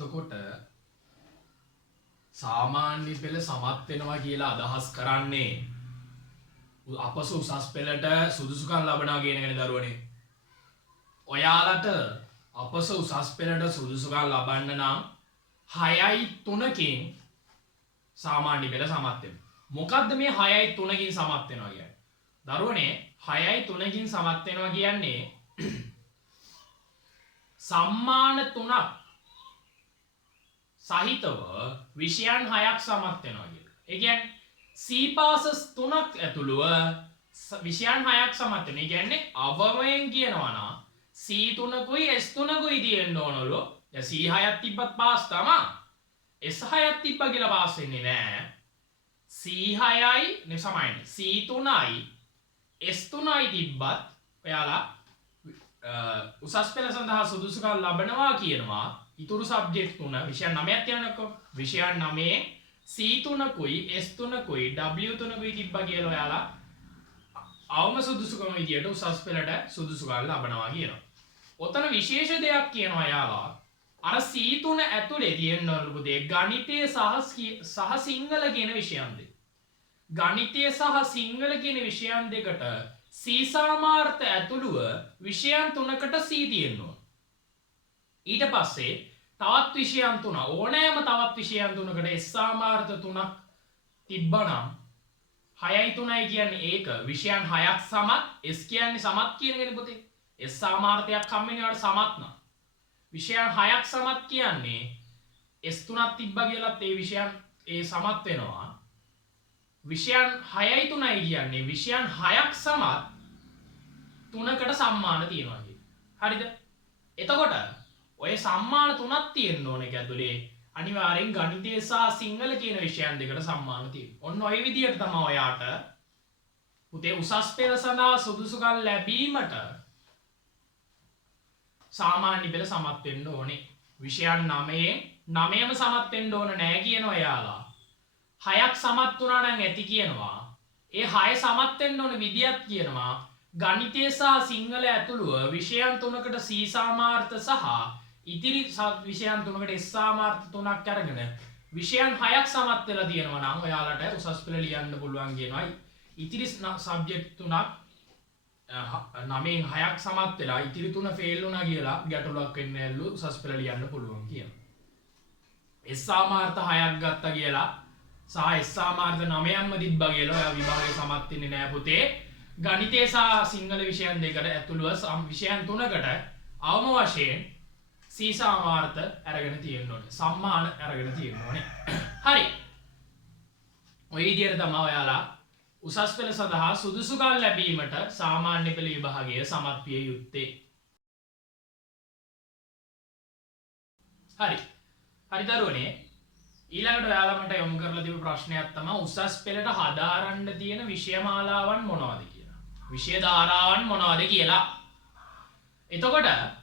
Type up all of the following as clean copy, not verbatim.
එතකොට සාමාන්‍ය පෙළ සමත් වෙනවා කියලා අදහස් කරන්නේ අපසු උසස් පෙළට සුදුසුකම් ලබනවා කියන එකනේ දරුවනේ. ඔයාලට අපසු උසස් පෙළට සුදුසුකම් ලබන්න නම් 6.3කින් සාමාන්‍ය පෙළ සමත් වෙන්න. මොකද්ද මේ 6.3කින් සමත් වෙනවා කියන්නේ? දරුවනේ 6.3කින් සමත් වෙනවා කියන්නේ සම්මාන 3ක් සහිතව විෂයන් 6ක් සමත් වෙනවා කියලා. ඒ කියන්නේ C-passes 3ක් ඇතුළුව විෂයන් 6ක් සමත් වෙනවා. ඒ කියන්නේ අවමයෙන් කියනවා නම් C3කුයි S3කුයි තියෙන්න ඕනලු. දැන් C6ක් තිබ්බත් පාස් තමයි. S6ක් තිබ්බා කියලා පාස් වෙන්නේ නැහැ. C6යි නේ සමානයි. C3යි S3යි තිබ්බත් ඔයාලා උසස් පෙළ සඳහා සුදුසුකම් ලබනවා කියනවා. ඉතුරු සබ්ජෙක්ට් 3 විෂයන් 9ක් යනකො විෂයන් 9 C3කුයි S3කුයි W3කුයි තිබ්බා කියලා ඔයාලා අවම සුදුසුකම විදියට උසස් පෙළට සුදුසුකම් ලබනවා කියනවා. ඔතන විශේෂ දෙයක් කියනවා යාලා. අර C3 ඇතුලේ තියෙනවලු පුතේ ගණිතය සහ සිංහල කියන විෂයන් දෙක. ගණිතය සහ සිංහල කියන විෂයන් දෙකට C සාමාර්ථ ඇතුළුව විෂයන් 3කට C තියෙනවා. ඊට පස්සේ තවත් විෂයන් 3 ඕනෑම තවත් විෂයන් 3කට S සාමාර්ථ 3ක් තිබ්බනම් 6යි 3යි කියන්නේ ඒක විෂයන් 6ක් සමත් S කියන්නේ සමත් කියන එකනේ පුතේ. S සාමාර්ථයක් හම්බෙන්නේ වට සමත් නම්. විෂයන් 6ක් සමත් කියන්නේ S 3ක් තිබ්බා කියලාත් ඒ විෂයන් ඒ සමත් වෙනවා. විෂයන් 6යි 3යි කියන්නේ විෂයන් 6ක් සමත් 3කට සම්මාන තියෙනවා කියන්නේ. හරිද? එතකොට ඔය සම්මාන 3ක් තියෙන්න ඕන එක ඇතුලේ අනිවාර්යෙන් ගණිතය සහ සිංහල කියන විෂයන් දෙකට සම්මාන තියෙනවා. ඔන්න ඔය විදිහට තමයි ඔයාට පුතේ උසස් පෙළ සඳහා සුදුසුකම් ලැබීමට සාමාන්‍ය පෙළ සමත් වෙන්න ඕනේ. විෂයන් 9ම සමත් වෙන්න ඕන නෑ කියන ඔයාලා. 6ක් සමත් වුණා නම් ඇති කියනවා. ඒ 6 සමත් වෙන්න ඕන විදියක් කියනවා. ගණිතය සහ සිංහල ඇතුළුව විෂයන් 3කට C සාමාර්ථ සහ ඉතිරි විෂයන් 3කට S සාමාර්ථ 3ක් අරගෙන විෂයන් 6ක් සමත් වෙලා තියෙනවා නම් ඔයාලට උසස් පෙළ ලියන්න පුළුවන් කියනවා. ඉතිරි සබ්ජෙක්ට් 3ක් 9න් 6ක් සමත් වෙලා ඉතිරි 3 ෆේල් වුණා කියලා ගැටලුවක් වෙන්නේ නැල්ලු උසස් පෙළ ලියන්න පුළුවන් කියනවා. S සාමාර්ථ 6ක් ගත්තා කියලා සහ S සාමාර්ථ 9ක්ම තිබ්බා කියලා ඔයා විභාගේ සමත් වෙන්නේ නැහැ පුතේ. ගණිතය සහ සිංහල විෂයන් දෙකට ඇතුළුව විෂයන් 3කට අවම වශයෙන් C සාමාර්ථ අරගෙන තියෙන්න ඕනේ. සම්මාන අරගෙන තියෙන්න ඕනේ. හරි. ඔය විදිහට තමයි ඔයාලා උසස් පෙළ සඳහා සුදුසුකම් ලැබීමට සාමාන්‍ය පෙළ විභාගය සමත් විය යුත්තේ. හරි. හරි දරුවනේ. ඊළඟට ඔයාලා මට යොමු කරලා තිබු ප්‍රශ්නයක් තමයි උසස් පෙළට හදාරන්න තියෙන විෂය මාලාවන් මොනවද කියලා. විෂය ධාරාවන් මොනවද කියලා. එතකොට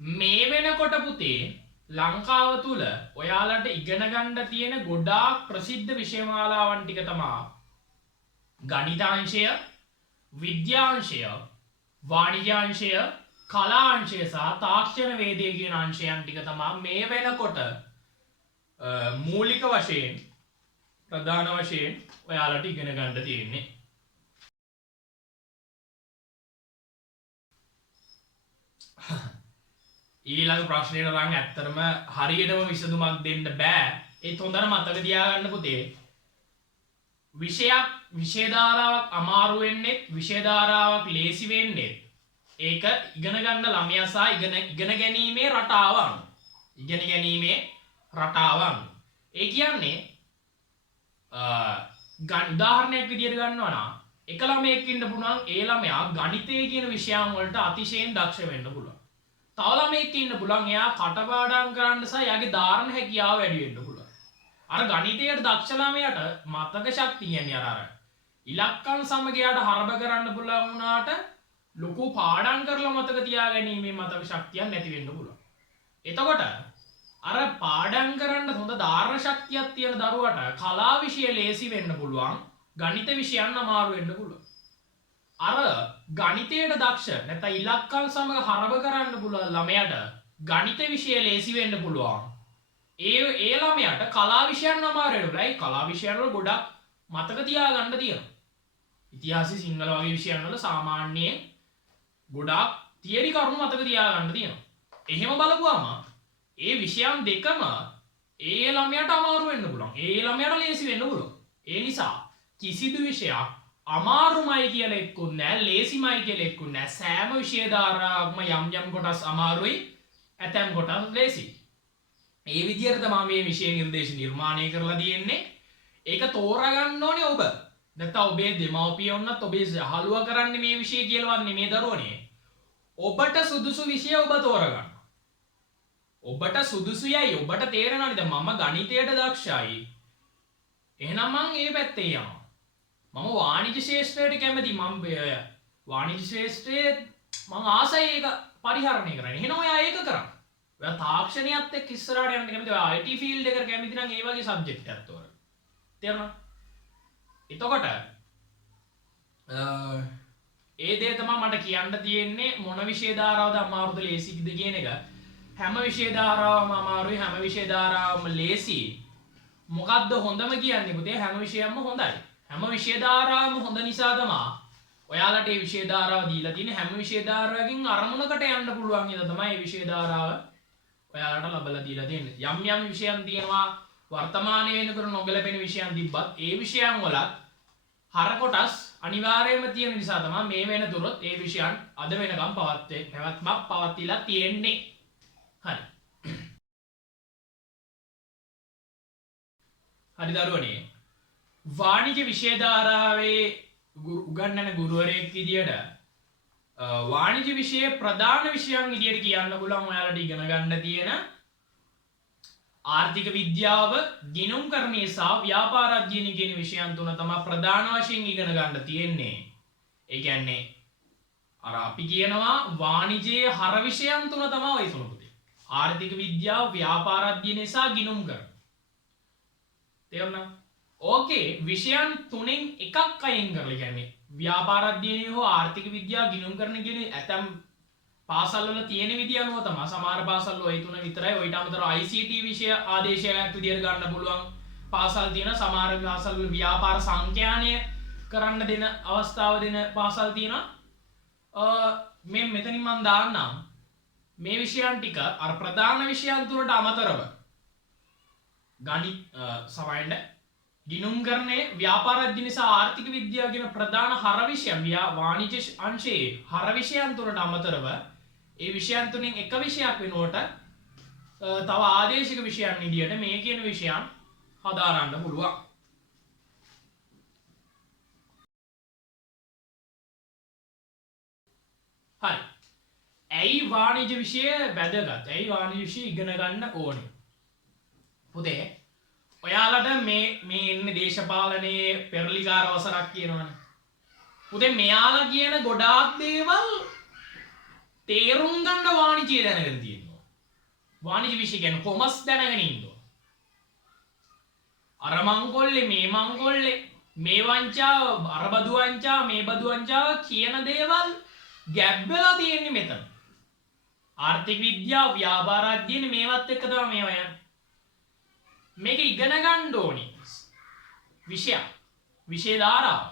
මේ වෙනකොට පුතේ ලංකාව තුල ඔයාලට ඉගෙන ගන්න තියෙන ගොඩාක් ප්‍රසිද්ධ විෂය මාලාවන් ටික තමයි ගණිතාංශය, විද්‍යාංශය, වාණිජ්‍යාංශය, කලාංශය සහ තාක්ෂණ වේදය කියන අංශයන් ටික තමයි මේ වෙනකොට මූලික වශයෙන් ප්‍රධාන වශයෙන් ඔයාලට ඉගෙන ගන්න තියෙන්නේ. ඊළඟ ප්‍රශ්නයට නම් ඇත්තටම හරියටම විසඳුමක් දෙන්න බෑ. ඒත් හොඳට මතක තියාගන්න පුතේ. විෂය ධාරාවක් අමාරු වෙන්නේ විෂය ධාරාවක් ලේසි වෙන්නේ ඒක ඉගෙන ගන්න ළමයා සහ ඉගෙන ගැනීමේ රටාව අනුව. ඉගෙන ගැනීමේ රටාව අනුව. ඒ කියන්නේ උදාහරණයක් විදිහට ගන්නවා නම් එක ළමයෙක් ඉන්න පුළුවන් ඒ ළමයා ගණිතය කියන විෂයන් වලට අතිශයින් දක්ෂ වෙන්න පුළුවන්. තව ළමයෙක් ඉන්න පුළුවන් එයා කටපාඩම් කරන්න සහ එයාගේ ධාරණ හැකියාව වැඩි වෙන්න පුළුවන්. අර ගණිතයට දක්ෂ ළමයාට මතක ශක්තිය කියන්නේ අර ඉලක්කම් සමගයට හරබ කරන්න පුළුවන් වුණාට ලොකු පාඩම් කරලා මතක තියාගැනීමේ මතක ශක්තියක් නැති වෙන්න පුළුවන්. එතකොට අර පාඩම් කරන්න හොඳ ධාරණ ශක්තියක් තියෙන දරුවට කලා විෂය ලේසි වෙන්න පුළුවන්. ගණිත විෂයන් අමාරු වෙන්න පුළුවන්. අර ගණිතයට දක්ෂ නැත්නම් ඉලක්කම් සමග හරබ කරන්න පුළුවන් ළමයාට ගණිත විෂය ලේසි වෙන්න පුළුවන්. ඒ ළමයාට කලා විෂයන් අමාරු වෙනවා. ඒ කලා විෂයන් වල ගොඩක් මතක තියාගන්න තියෙනවා. ඉතිහාසය සිංහල වගේ විෂයන් වල සාමාන්‍යයෙන් ගොඩාක් තියරි කරුණු මතක තියාගන්න තියෙනවා. එහෙම බලපුවාම ඒ විෂයන් දෙකම ඒ ළමයාට අමාරු වෙන්න පුළුවන්. ඒ ළමයාට ලේසි වෙන්න පුළුවන්. ඒ නිසා කිසිදු විෂයක් අමාරුමයි කියලා එක්කුත් නැහැ, ලේසිමයි කියලා එක්කුත් නැහැ. සෑම විෂය ධාරාවක්ම යම් කොටස් අමාරුයි, ඇතැම් කොටස් ලේසි. ඒ විදිහට තමයි මේ විෂය නිර්දේශ නිර්මාණය කරලා තියෙන්නේ. ඒක තෝරාගන්න ඕනේ ඔබ. නැත්නම් ඔබේ දෙමව්පියෝ වුණත් ඔබේ යහළුවා කරන්නේ මේ විෂය කියලාවත් නෙමේ දරුවනේ. ඔබට සුදුසු විෂය ඔබ තෝරගන්න. ඔබට සුදුසුයයි ඔබට තේරෙනවනේ දැන් මම ගණිතයට දක්ෂයි. එහෙනම් මං ඒ පැත්තේ යනවා. මම වාණිජ්‍ය ශාස්ත්‍රයට කැමති. මම වාණිජ්‍ය ශාස්ත්‍රයේ මං ආසයි ඒක පරිහරණය කරන්න. එහෙනම් ඔයා ඒක කරන්න. ඔයා තාක්ෂණයත් එක්ක ඉස්සරහට යන්න කැමති. ඔයා IT ෆීල්ඩ් එකට කැමති නම් ඒ වගේ සබ්ජෙක්ට් එකක් තෝරන්න. තේරුණා? එතකොට ඒ දේ තමයි මට කියන්න තියෙන්නේ මොන විෂය ධාරාවද අමාරුද ලේසිද කියන එක. හැම විෂය ධාරාවම අමාරුයි, හැම විෂය ධාරාවම ලේසි. මොකද්ද හොඳම කියන්නේ පුතේ? හැම විෂයක්ම හොඳයි. හැම විෂය ධාරාවම හොඳ නිසා තමයි ඔයාලට මේ විෂය ධාරාව දීලා තියෙන්නේ. හැම විෂය ධාරාවකින් අරමුණකට යන්න පුළුවන් ඉඳ තමයි මේ විෂය ධාරාව ඔයාලට ලබලා දීලා තියෙන්නේ. යම් විෂයන් තියෙනවා වර්තමානයේ වෙනකර නොගැලපෙන විෂයන් තිබ්බත් ඒ විෂයන් වලත් හර කොටස් අනිවාර්යයෙන්ම තියෙන නිසා තමයි මේ වෙනතුරුත් ඒ විෂයන් අද වෙනකම් පැවැත්මක් පවතිලා තියෙන්නේ. හරි. හරි දරුවනේ. වාණිජ්‍ය විෂය ධාරාවේ උගන්වන ගුරුවරයෙක් විදියට වාණිජ්‍ය විෂයේ ප්‍රධාන විෂයන් විදියට කියන්න පුළුවන් ඔයාලට ඉගෙන ගන්න තියෙන ආර්ථික විද්‍යාව, ගිණුම්කරණය සහ ව්‍යාපාර අධ්‍යයනය කියන විෂයන් තුන තමයි ප්‍රධාන වශයෙන් ඉගෙන ගන්න තියෙන්නේ. ඒ කියන්නේ අර අපි කියනවා වාණිජයේ හර විෂයන් තුන තමයි ඔය තුන පුතේ. ආර්ථික විද්‍යාව, ව්‍යාපාර අධ්‍යයනය සහ ගිණුම්කරණය. තේරුණා? ඕකේ විෂයන් තුනෙන් එකක් අයින් කරලා කියන්නේ ව්‍යාපාර අධ්‍යයනය හෝ ආර්ථික විද්‍යාව, ගිණුම්කරණය කියන ඇතම් පාසල් වල තියෙන විදිය අනුව තමයි සමහර පාසල් වල ওই තුන විතරයි. ඔයිට අමතරව ICT විෂය ආදේශයක් විදියට ගන්න පුළුවන් පාසල් තියෙන. සමහර පාසල් වල ව්‍යාපාර සංඛ්‍යානය කරන්න දෙන අවස්ථාව දෙන පාසල් තියෙනවා. මේ මෙතනින් මම දාන්නම් මේ විෂයන් ටික අර ප්‍රධාන විෂයන් තුනට අමතරව ගණිත සමයන්න ගිණුම්කරණය, ව්‍යාපාර අධ්‍යයනය සහ ආර්ථික විද්‍යාව කියන ප්‍රධාන හර විෂයන් වාණිජ්‍ය අංශයේ හර විෂයන් තුනට අමතරව ඒ විෂයන් තුنين එක විෂයක් වෙනුවට තව ආදේශික විෂයන් විදියට මේ කියන විෂයන් හදාරන්න පුළුවන්. හරි. ඇයි වාණිජ්‍ය විෂය වැදගත්? ඇයි වාණිජ්‍ය විෂය ඉගෙන ගන්න ඕනේ? පුතේ ඔයාලට මේ ඉන්නේ දේශපාලනයේ පෙරලිකාර අවසරක් කියනවනේ. පුතේ මෙයාලා කියන ගොඩාක් දේවල් තේරුම් ගන්න වාණිජ්‍ය දැනගෙන තියෙනවා. වාණිජ්‍ය විෂය කියන්නේ කොමර්ස් දැනගෙන ඉන්නවා. අර මංකොල්ලේ මේ මංකොල්ලේ මේ වංචාව අර බදු වංචාව මේ බදු වංචාව කියන දේවල් ගැබ් වෙලා තියෙන්නේ මෙතන. ආර්ථික විද්‍යාව, ව්‍යාපාර අධ්‍යයන මේවත් එක්ක තමයි මේවා යන්නේ. මේක ඉගෙන ගන්න ඕනේ විෂය ධාරාව.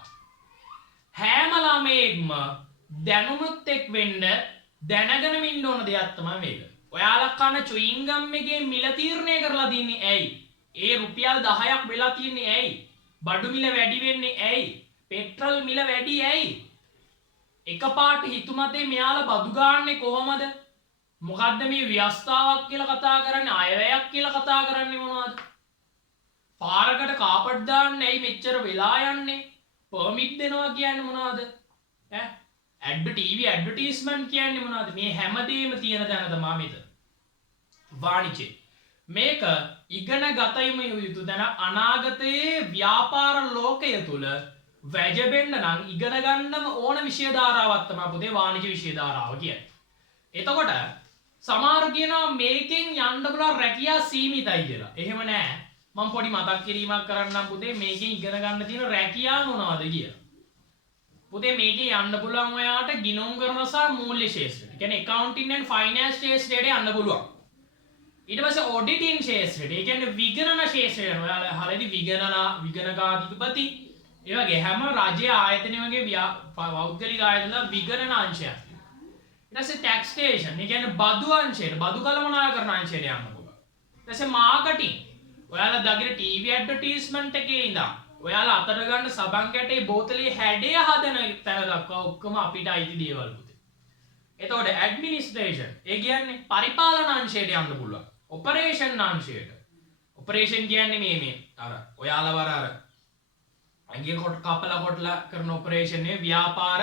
හැම ළමයෙක්ම දැනුමත් එක් වෙන්න දැනගෙන ඉන්න ඕන දෙයක් තමයි මේක. ඔයාලා කන චුයින්ගම් එකේ මිල තීරණය කරලා තින්නේ ඇයි? ඒ රුපියල් 10ක් වෙලා තින්නේ ඇයි? බඩු මිල වැඩි වෙන්නේ ඇයි? පෙට්‍රල් මිල වැඩි ඇයි? එකපාරට හිතුමතේ මෙයාලා බදු ගාන්නේ කොහමද? මොකද්ද මේ ව්‍යවස්ථාවක් කියලා කතා කරන්නේ? අයවැයක් කියලා කතා කරන්නේ මොනවද? පාරකට කාපට් දාන්න ඇයි මෙච්චර වෙලා යන්නේ? පර්මිට් දෙනවා කියන්නේ මොනවද? ටීවී ඇඩ්වර්ටයිස්මන්ට් කියන්නේ මොනවද? මේ හැමදේම තියෙන තැන තමයි මෙතන. වාණිජ්‍ය. මේක ඉගෙන ගතයම යුතු තැන. අනාගතයේ ව්‍යාපාර ලෝකය තුල වැජබෙන්න නම් ඉගෙන ගන්නම ඕන විෂය ධාරාවක් තමයි පුතේ වාණිජ්‍ය විෂය ධාරාව කියන්නේ. එතකොට සමහර කියනවා මේකෙන් යන්න පුළුවන් රැකියා සීමිතයි කියලා. එහෙම නෑ. මම පොඩි මතක් කිරීමක් කරන්නම් පුතේ මේකෙන් ඉගෙන ගන්න තියෙන රැකියා මොනවද කියලා. පුතේ මේකේ යන්න පුළුවන් ඔයාට ගිණුම්කරණ සහ මූල්‍ය ශාස්ත්‍රය. කියන්නේ accounting and finance ශාස්ත්‍රයට යන්න පුළුවන්. ඊට පස්සේ ඔඩිටින් ශේෂ්ත්‍රයට. ඒ කියන්නේ විගණන ශේෂ්ත්‍රයට. ඔයාලා අහලාදී විගණකාධිපති ඒ වගේ හැම රජයේ ආයතන වගේ පෞද්ගලික ආයතන විගණන අංශයක්. ඊට පස්සේ ටැක්සේෂන්. ඒ කියන්නේ බදු අංශයට, බදු කළමනාකරන අංශයට යන්න පුළුවන්. ඊට පස්සේ මාකටිං. ඔයාලා දකින ටීවී ඇඩ්වර්ටයිස්මන්ට් එකේ ඉඳන් ඔයාලා අතට ගන්න සබන් කැටේ බෝතලේ හැඩය හදන තැන දක්වා ඔක්කොම අපිට අයිති දේවල් පුතේ. එතකොට ඇඩ්මිනිස්ට්‍රේෂන් ඒ කියන්නේ පරිපාලන අංශයට යන්න පුළුවන්. ඔපරේෂන් අංශයට. ඔපරේෂන් කියන්නේ මේ අර ඔයාලා වර අර අංගිය කොට කපලා කොටලා කරන ඔපරේෂන් නේ ව්‍යාපාර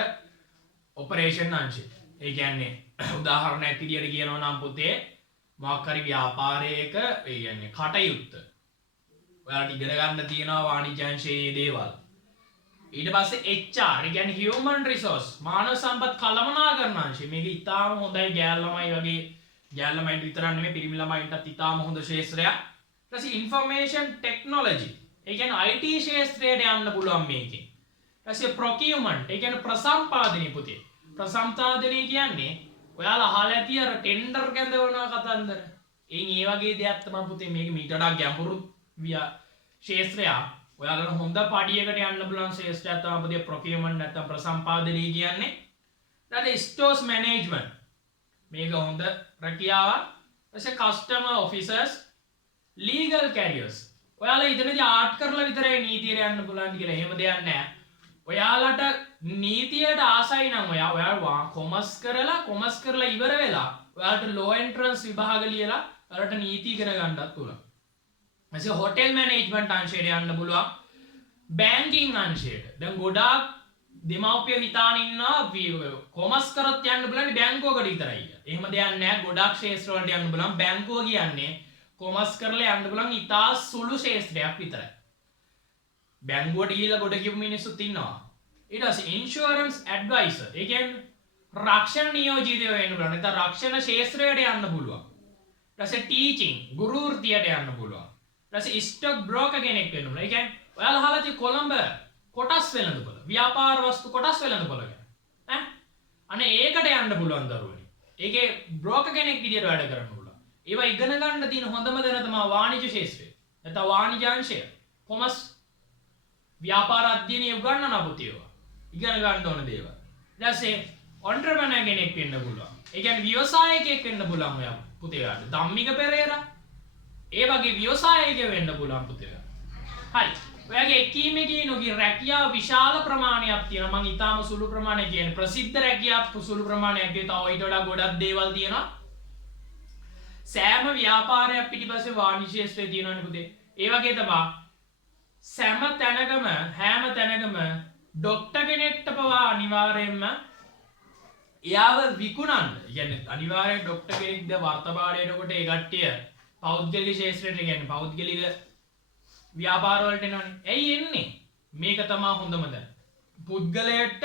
ඔපරේෂන් අංශය. ඒ කියන්නේ උදාහරණයක් විදියට කියනවා නම් පුතේ මොකක් හරි ව්‍යාපාරයක ඒ කියන්නේ කටයුත්ත ඔයාලට ඉගෙන ගන්න තියෙනවා වාණිජ්‍ය අංශයේ දේවල්. ඊට පස්සේ HR ඒ කියන්නේ human resource මානව සම්පත් කළමනාකරන අංශය. මේක ඉතාම හොඳයි ගෑල් ළමයි වගේ ගෑල් ළමයින්ට විතරක් නෙමෙයි පිරිමි ළමයින්ටත් ඉතාම හොඳ ශාස්ත්‍රයක්. ඊට පස්සේ information technology ඒ කියන්නේ IT ශාස්ත්‍රයට යන්න පුළුවන් මේකෙන්. ඊට පස්සේ procurement ඒ කියන්නේ ප්‍රසම්පාදනය පුතේ. ප්‍රසම්පාදනය කියන්නේ ඔයාලා අහලා ඇති අර ටෙන්ඩර් කැඳවනවා කතන්දර. එයින් ඒ වගේ දෙයක් තමයි පුතේ මේක මීට වඩා ගැඹුරු ශාස්ත්‍රයක්. ඔයාලට හොඳ පඩියකට යන්න පුළුවන් ශාස්ත්‍රයක් තමයි පුතේ procurement නැත්නම් ප්‍රසම්පාදනය කියන්නේ. ඊට stores management මේක හොඳ රැකියාවක්. ඊට customer officers legal careers ඔයාලා ඉතනදී ආර්ට් කරලා විතරයි නීතියට යන්න පුළුවන් කියලා එහෙම දෙයක් නැහැ. ඔයාලට නීතියට ආසයි නම් ඔයාලා කොමර්ස් කරලා ඉවර වෙලා ඔයාලට ලෝ එන්ට්‍රන්ස් විභාග ලියලා ඔයාලට නීති ඉගෙන ගන්නත් පුළුවන්. ඊට හොටෙල් මැනේජ්මන්ට් අංශයට යන්න පුළුවන්. බැංකින් අංශයට. දැන් ගොඩාක් දෙමව්පියෝ හිතාන ඉන්නවා කොමර්ස් කරත් යන්න පුළුවන් බැංකුවකට විතරයි. එහෙම දෙයක් නැහැ. ගොඩාක් ශාස්ත්‍ර වලට යන්න පුළුවන්. බැංකුව කියන්නේ කොමර්ස් කරලා යන්න පුළුවන් ඉතා සුළු ශාස්ත්‍රයක් විතරයි. බැංකුවට ගිහිල්ලා ගොඩ කියපු මිනිස්සුත් ඉන්නවා. ඊට පස්සේ ඉන්ෂුරන්ස් ඇඩ්වයිසර්. ඒ කියන්නේ රක්ෂණ නියෝජිතයෝ වෙන්න පුළුවන්. නැත්නම් රක්ෂණ ශාස්ත්‍රයට යන්න පුළුවන්. ඊට පස්සේ ටීචින් ගුරු වෘත්තියට යන්න පුළුවන්. ඊට පස්සේ ස්ටොක් බ්‍රෝකර් කෙනෙක් වෙන්න පුළුවන්. ඒ කියන්නේ ඔයාලා අහලා තියෙන කොළඹ කොටස් වෙළඳපොළ, ව්‍යාපාර වස්තු කොටස් වෙළඳපොළ ගැන. අනේ ඒකට යන්න පුළුවන් දරුවනේ. ඒකේ බ්‍රෝකර් කෙනෙක් විදියට වැඩ කරන්න පුළුවන්. ඒවා ඉගෙන ගන්න තියෙන හොඳම දේ තමයි වාණිජ්‍ය ශාස්ත්‍රය. නැත්නම් වාණිජ්‍ය අංශය. කොමර්ස් ව්‍යාපාර අධ්‍යයනය උගන්වන පුතේ ඒවා. ඉගෙන ගන්න ඕන දේවල්. ඊට පස්සේ ඔන්ටර්ප්‍රෙනර් කෙනෙක් වෙන්න පුළුවන්. ඒ කියන්නේ ව්‍යවසායකයෙක් වෙන්න පුළුවන් ඔයා පුතේ යාට. ධම්මික පෙරේරා ඒ වගේ ව්‍යවසායකයෙක් වෙන්න පුළුවන් පුතේ. හරි. ඔයාගේ එකීමේදී නොගිය රැකියාව විශාල ප්‍රමාණයක් තියෙනවා. මම ඊටාම සුළු ප්‍රමාණයක් කියන්නේ ප්‍රසිද්ධ රැකියාව සුළු ප්‍රමාණයක් කියනවා. ඊට වඩා ගොඩක් දේවල් තියෙනවා. සෑම ව්‍යාපාරයක් පිටිපස්සේ වාණිජ්‍ය ශාස්ත්‍රය තියෙනවනේ පුතේ. ඒ වගේ තමයි හැම තැනකම ඩොක්ටර් කෙනෙක්ට පවා අනිවාර්යයෙන්ම එයාව විකුණන්න. කියන්නේ අනිවාර්යයෙන් ඩොක්ටර් කෙනෙක්ද වර්තමානයේ එනකොට ඒ කට්ටිය පෞද්ගලික ශාස්ත්‍රයට කියන්නේ පෞද්ගලික ව්‍යාපාර වලට එනවනේ. ඇයි එන්නේ? මේක තමයි හොඳම දේ. පුද්ගලයාට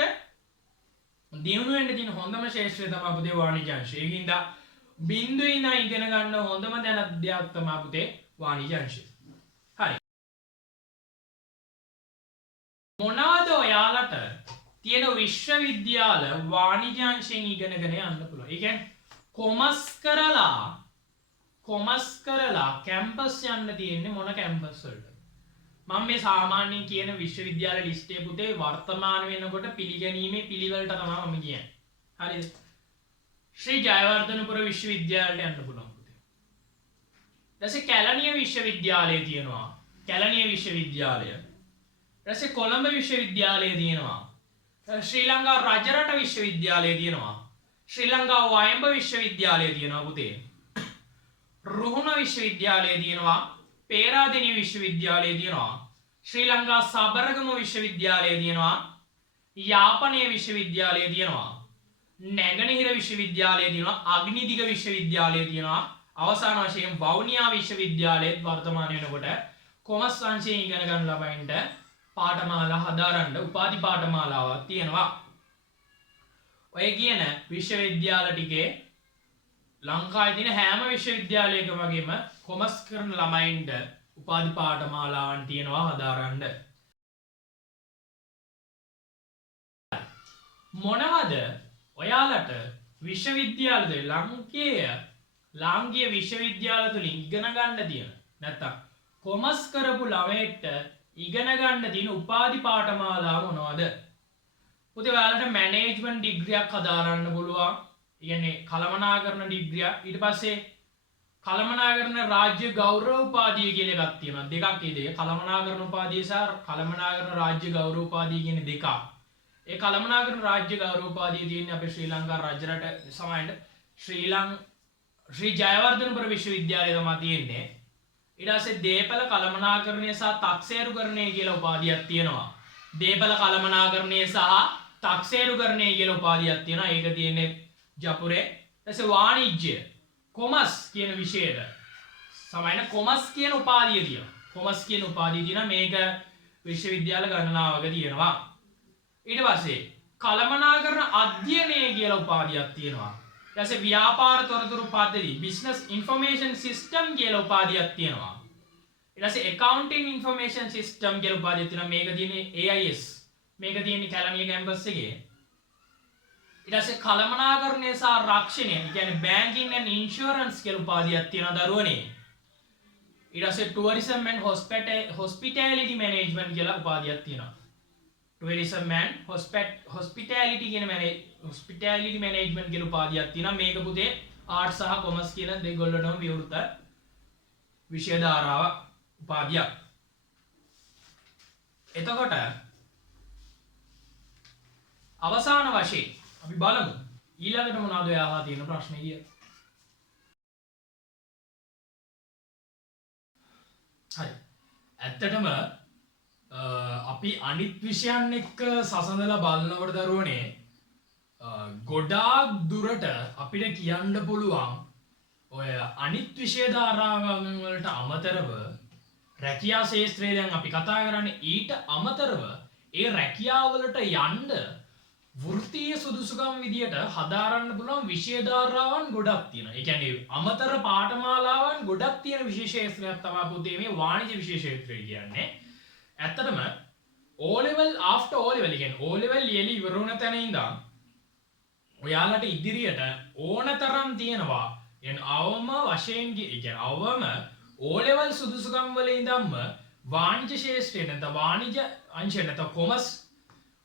දියුණු වෙන්න තියෙන හොඳම ශාස්ත්‍රය තමයි පුතේ වාණිජ්‍ය අංශය. ඒකින්ද බින්දුවේ ඉඳන් ඉගෙන ගන්න හොඳම දෙයක් තමයි පුතේ වාණිජ්‍ය අංශය. හරි. මොනවද ඔයාලට තියෙන විශ්වවිද්‍යාල වාණිජ්‍ය අංශයෙන් ඉගෙනගෙන යන්න පුළුවන්. ඒ කියන්නේ කොමර්ස් කරලා කැම්පස් යන්න තියෙන්නේ මොන කැම්පස් වලද? මම මේ සාමාන්‍යයෙන් කියන විශ්වවිද්‍යාල ලිස්ටේ පුතේ වර්තමාන වෙනකොට පිළිගැනීමේ පිළිවෙලට තමයි මම කියන්නේ. හරිද? ශ්‍රී ජයවර්ධනපුර විශ්වවිද්‍යාලයට යන්න පුළුවන් පුතේ. ඊට කැලණිය විශ්වවිද්‍යාලය තියෙනවා. කැලණිය විශ්වවිද්‍යාලය. ඊට කොළඹ විශ්වවිද්‍යාලය තියෙනවා. ශ්‍රී ලංකා රජරට විශ්වවිද්‍යාලය තියෙනවා. ශ්‍රී ලංකා වයඹ විශ්වවිද්‍යාලය තියෙනවා පුතේ. රුහුණ විශ්වවිද්‍යාලය තියෙනවා. පේරාදෙණිය විශ්වවිද්‍යාලය තියෙනවා. ශ්‍රී ලංකා සබරගමු විශ්වවිද්‍යාලය තියෙනවා. යාපනයේ විශ්වවිද්‍යාලය තියෙනවා. නැගෙනහිර විශ්වවිද්‍යාලය තියෙනවා. අග්නිදිග විශ්වවිද්‍යාලය තියෙනවා. අවසාන වශයෙන් වවුනියා විශ්වවිද්‍යාලයේත් වර්තමාන වෙනකොට කොමර්ස් අංශයෙන් ඉගෙන ගන්න ළමයින්ට පාඨමාලා හදාරන්න උපාධි පාඨමාලාවක් තියෙනවා. ඔය කියන විශ්වවිද්‍යාල ටිකේ ලංකාවේ තියෙන හැම විශ්වවිද්‍යාලයකම වගේම කොමර්ස් කරන ළමයින්ට උපාධි පාඨමාලාවන් තියෙනවා හදාරන්න. මොනවද ඔයාලට විශ්වවිද්‍යාලවල ලංකේය ලාංකීය විශ්වවිද්‍යාල තුලින් ඉගෙන ගන්න තියෙන නැත්තම් කොමර්ස් කරපු ළමයෙක්ට ඉගෙන ගන්න තියෙන උපාධි පාඨමාලා මොනවද? පුතේ ඔයාලට මැනේජ්මන්ට් ඩිග්‍රියක් හදාරන්න පුළුවන්. කියන්නේ කළමනාකරණ ඩිග්‍රියක්. ඊට පස්සේ කළමනාකරණ රාජ්‍ය ගෞරව උපාධිය කියලා එකක් තියෙනවා. දෙකක් ඒ දෙක. කළමනාකරණ උපාධිය සහ කළමනාකරණ රාජ්‍ය ගෞරව උපාධිය කියන දෙකක්. ඒ කළමනාකරණ රාජ්‍ය ගෞරව උපාධිය තියෙන්නේ අපේ ශ්‍රී ලංකා රජරට සමයන්ට ශ්‍රී ජයවර්ධනපුර විශ්වවිද්‍යාලය තමයි තියෙන්නේ. ඊට පස්සේ දේපල කළමනාකරණය සහ තක්සේරුකරණය කියලා උපාධියක් තියෙනවා. දේපල කළමනාකරණය සහ තක්සේරුකරණය කියලා උපාධියක් තියෙනවා. ඒක තියෙන්නේ ජපුරේ. ඊට පස්සේ වාණිජ්‍ය කොමර්ස් කියන විෂයට සමයන කොමර්ස් කියන උපාධිය තියෙනවා. කොමර්ස් කියන උපාධිය තියෙනවා. මේක විශ්වවිද්‍යාල ගණනාවක තියෙනවා. ඊට පස්සේ කළමනාකරණ අධ්‍යයනය කියලා උපාධියක් තියෙනවා. ඊට පස්සේ ව්‍යාපාර තොරතුරු පද්ධති බිස්නස් ඉන්ෆර්මේෂන් සිස්ටම් කියලා උපාධියක් තියෙනවා. ඊට පස්සේ accounting information system කියලා උපාධියක් තියෙනවා. මේක තියෙන්නේ AIS. මේක තියෙන්නේ කැලණිය කැම්පස් එකේ. ඊට පස්සේ කළමනාකරණය සහ රක්ෂණය කියන්නේ banking and insurance කියලා උපාධියක් තියෙනවා දරුවනේ. ඊට පස්සේ tourism and hospitality management කියලා උපාධියක් තියෙනවා. tourism and hospitality කියන hospitality management කියලා උපාධියක් තියෙනවා. මේක පුතේ ආර්ට්ස් සහ කොමර්ස් කියන දෙගොල්ලටම විවෘත විෂය ධාරාව උපාධියක්. එතකොට අවසාන වශයෙන් අපි බලමු ඊළඟට මොනවද ඔයාලා තියෙන ප්‍රශ්නේ කියලා. හරි. ඇත්තටම අපි අනිත් විෂයන් එක්ක සසඳලා බලනකොට දරුවනේ ගොඩාක් දුරට අපිට කියන්න පුළුවන් ඔය අනිත් විෂය ධාරාවන් වලට අමතරව රැකියා ශාස්ත්‍රය දැන් අපි කතා කරන්නේ ඊට අමතරව ඒ රැකියාව වලට යන්න වෘත්තීය සුදුසුකම් විදියට හදාරන්න පුළුවන් විෂය ධාරාවන් ගොඩක් තියෙනවා. ඒ කියන්නේ අමතර පාඨමාලාවන් ගොඩක් තියෙන විෂය ශාස්ත්‍රයක් තමයි පුතේ මේ වාණිජ්‍ය විෂය ශාස්ත්‍රය කියන්නේ. ඇත්තටම O level after O level කියන්නේ O level ලියලි ඉවර වුණ තැන ඉඳන් ඔයාලට ඉදිරියට ඕනතරම් තියෙනවා. يعني අවම වශයෙන් කියන්නේ අවම O level සුදුසුකම් වල ඉඳන්ම වාණිජ්‍ය ශාස්ත්‍රය නැත්නම් වාණිජ්‍ය අංශය නැත්නම් කොමර්ස්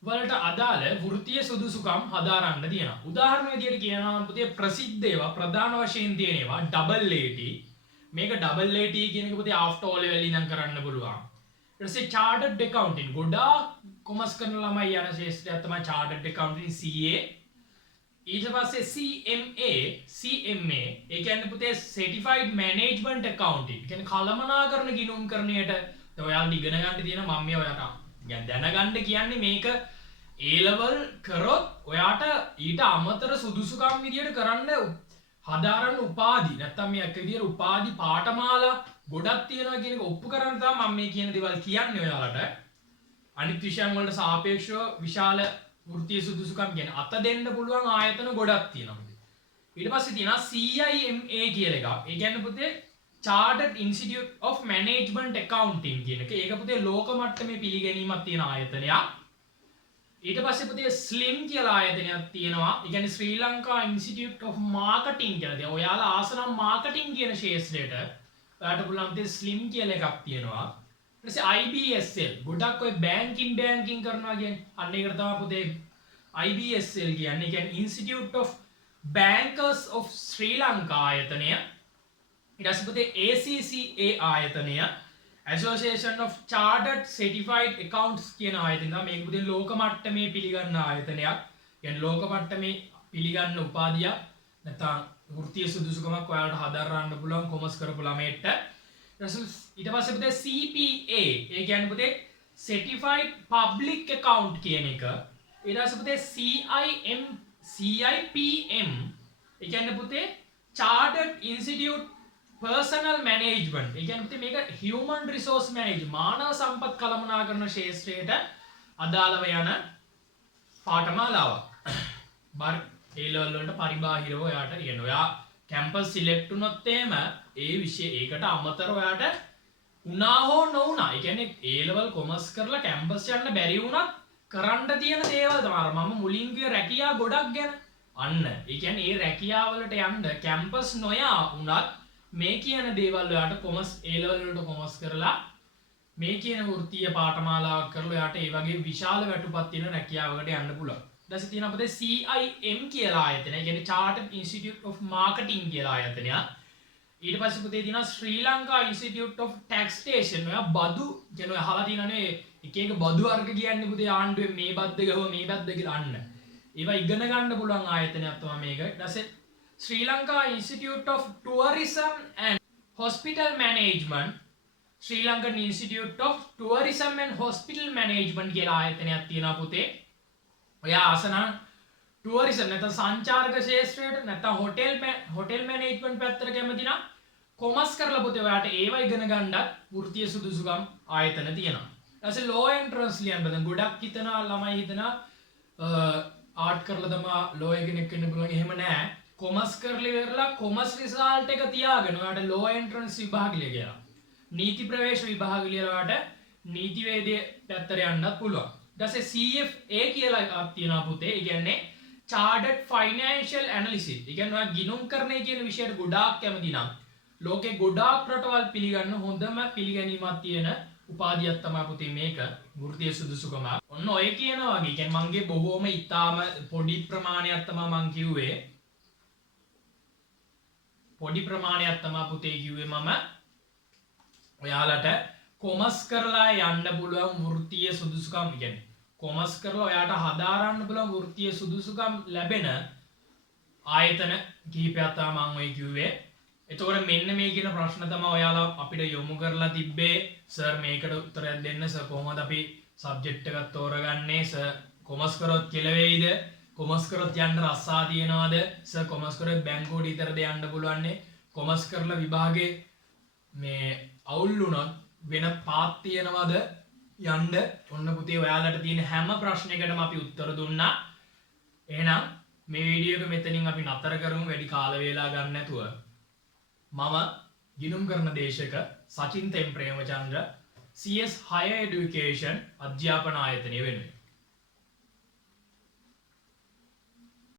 වලට අදාළ වෘත්තීය සුදුසුකම් හදාරන්න තියෙනවා. උදාහරණ විදියට කියනවා නම් පුතේ ප්‍රසිද්ධ ඒවා ප්‍රධාන වශයෙන් තියෙන ඒවා ඩබල් AT. මේක ඩබල් AT කියන එක පුතේ after O level ඉඳන් කරන්න පුළුවන්. ඊට පස්සේ chartered accounting ගොඩාක් කොමර්ස් කරන ළමයි යන ශාස්ත්‍රයක් තමයි chartered accounting CA. ඊට පස්සේ CMA ඒ කියන්නේ පුතේ certified management accounting. කියන්නේ කළමනාකරණ ගිණුම්කරණයට ඔයාලා ඉගෙන ගන්න තියෙන මම මේ ඔයාලට දැනගන්න කියන්නේ මේක A level කරොත් ඔයාට ඊට අමතර සුදුසුකම් විදියට කරන්න හදාරන්න උපාධි නැත්තම් මේ එක විදියට උපාධි පාඨමාලා ගොඩක් තියෙනවා කියන එක ඔප්පු කරන්න තමයි මම මේ කියන දේවල් කියන්නේ ඔයාලට. අනිත් විෂයන් වලට සාපේක්ෂව විශාල වෘත්තීය සුදුසුකම් කියන අත දෙන්න පුළුවන් ආයතන ගොඩක් තියෙනවා. ඊට පස්සේ තියෙනවා CIMA කියලා එකක්. ඒ කියන්නේ පුතේ Chartered Institute of Management Accounting කියන එක. ඒක පුතේ ලෝක මට්ටමේ පිළිගැනීමක් තියෙන ආයතනයක්. ඊට පස්සේ පුතේ SLIM කියලා ආයතනයක් තියෙනවා. ඒ කියන්නේ ශ්‍රී ලංකා Institute of Marketing කියලා. දැන් ඔයාලා ආසනම් මාකටිං කියන ශාස්ත්‍රයට ඔයාලට පුළුවන් පුතේ SLIM කියලා එකක් තියෙනවා. ඊට පස්සේ IBSL ගොඩක් ඔය බැංකින් කරනවා කියන්නේ. අන්න ඒකට තමයි පුතේ IBSL කියන්නේ. ඒ කියන්නේ Institute of Bankers of Sri Lanka ආයතනය. ඊට පස්සේ පුතේ ACCA ආයතනය Association of Chartered Certified Accounts කියන ආයතනය තමයි. මේක පුතේ ලෝක මට්ටමේ පිළිගන්න ආයතනයක්. කියන්නේ ලෝක මට්ටමේ පිළිගන්න උපාධියක් නැත්නම් වෘත්තීය සුදුසුකමක් ඔයාලට හදාරන්න පුළුවන් කොමර්ස් කරපු ළමයට. ඊට පස්සේ පුතේ CPA ඒ කියන්නේ පුතේ Certified Public Account කියන එක. ඊට පස්සේ පුතේ CIPM ඒ කියන්නේ පුතේ Chartered Institute Personal Management. ඒ කියන්නේ පුතේ මේක Human Resource Management මානව සම්පත් කළමනාකරණ ශාස්ත්‍රයට අදාළව යන පාඨමාලාවක්. බාර A level වලට පරිබාහිරව ඔයාට ඉගෙන. ඔයා කැම්පස් සිලෙක්ට් වුණොත් එහෙම ඒ විෂය ඒකට අමතරව ඔයාට උනා හෝ නොඋනා. ඒ කියන්නේ A level කොමර්ස් කරලා කැම්පස් යන්න බැරි වුණත් කරන්න තියෙන දේවල් තමයි. මම මුලින් කිය රැකියා ගොඩක් ගැන. අන්න ඒ කියන්නේ ඒ රැකියාවලට යන්න කැම්පස් නොයා වුණත් මේ කියන දේවල් ඔයාට කොමර්ස් A level වලට කොමර්ස් කරලා මේ කියන වෘත්තීය පාඨමාලාවක් කරලා ඔයාට ඒ වගේ විශාල වැටුපක් තියෙන රැකියාවකට යන්න පුළුවන්. ඊට පස්සේ තියෙන අපිට CIM කියලා ආයතනය. ඒ කියන්නේ Chartered Institute of Marketing කියලා ආයතනය. ඊට පස්සේ පුතේ තියෙනවා ශ්‍රී ලංකා Institute of Taxation. ඔයා බදු කියන ඔය අහලා තියෙනනේ එක එක බදු වර්ග කියන්නේ පුතේ ආණ්ඩුවේ මේ බද්ද ගහුව මේ බද්ද කියලා අන්න. ඒවා ඉගෙන ගන්න පුළුවන් ආයතනයක් තමයි මේක. ඊට පස්සේ Sri Lanka Institute of Tourism and Hospital Management Sri Lankan Institute of Tourism and Hospital Management කියලා ආයතනයක් තියෙනවා පුතේ. ඔයා ආසන ටුවරිසම් නැත්නම් සංචාරක ශාස්ත්‍රයට නැත්නම් හොටෙල් මැනේජ්මන්ට් පැත්තට කැමති නම් කොමර්ස් කරලා පුතේ ඔයාට ඒව ඉගෙන ගන්නත් වෘත්තීය සුදුසුකම් ආයතන තියෙනවා. ඊට පස්සේ ලෝ එන්ට්‍රන්ස් ලියන්න බෑ. ගොඩක් හිතනවා ළමයි හිතනවා ආර්ට් කරලා තමයි ලෝ එකෙක් වෙන්න පුළුවන්. එහෙම නෑ. කොමර්ස් කරලා ඉවරලා කොමර්ස් රිසල්ට් එක තියාගෙන ඔයාට ලෝ එන්ට්‍රන්ස් විභාගය කියලා. නීති ප්‍රවේශ විභාගය කියලා ඔයාට නීති වේදයේ පැත්තට යන්නත් පුළුවන්. ඊට පස්සේ CFA කියලා එකක් තියෙනවා පුතේ. ඒ කියන්නේ Chartered Financial Analysis. ඒ කියන්නේ ඔයා ගිණුම් කරන්නේ කියන විෂයට ගොඩාක් කැමති නම් ලෝකේ ගොඩාක් රටවල් පිළිගන්න හොඳම පිළිගැනීමක් තියෙන උපාධියක් තමයි පුතේ මේක. වෘත්තීය සුදුසුකම. ඔන්න ඔය කියනවා වගේ. කියන්නේ මගේ බොහෝම ඉතාම පොඩි ප්‍රමාණයක් තමයි මං කිව්වේ. පොඩි ප්‍රමාණයක් තමයි පුතේ කිව්වේ මම. ඔයාලට කොමර්ස් කරලා යන්න පුළුවන් වෘත්තීය සුදුසුකම් කියන්නේ කොමර්ස් කරලා ඔයාට හදාරන්න පුළුවන් වෘත්තීය සුදුසුකම් ලැබෙන ආයතන කිහිපයක් තමයි මම ඔය කිව්වේ. එතකොට මෙන්න මේ කියන ප්‍රශ්න තමයි ඔයාලා අපිට යොමු කරලා තිබ්බේ. සර් මේකට උත්තරයක් දෙන්න. සර් කොහොමද අපි සබ්ජෙක්ට් එකක් තෝරගන්නේ? සර් කොමර්ස් කරොත් කෙලවෙයිද? කොමර්ස් කරොත් යන්න රස්සා තියනවාද? සර් කොමර්ස් කරොත් බැංකුවට විතරද යන්න පුළුවන්නේ? කොමර්ස් කරලා විභාගේ මේ අවුල් වුණොත් වෙන පාත් තියනවද යන්න? ඔන්න පුතේ ඔයාලට තියෙන හැම ප්‍රශ්නයකටම අපි උත්තර දුන්නා. එහෙනම් මේ වීඩියෝ එක මෙතනින් අපි නතර කරමු වැඩි කාල වේලා ගන්න නැතුව. මම ගිණුම් කරන දේශක සචින් තෙම් ප්‍රේමචන්ද්‍ර CS Higher Education අධ්‍යාපන ආයතනය වෙනුවෙන්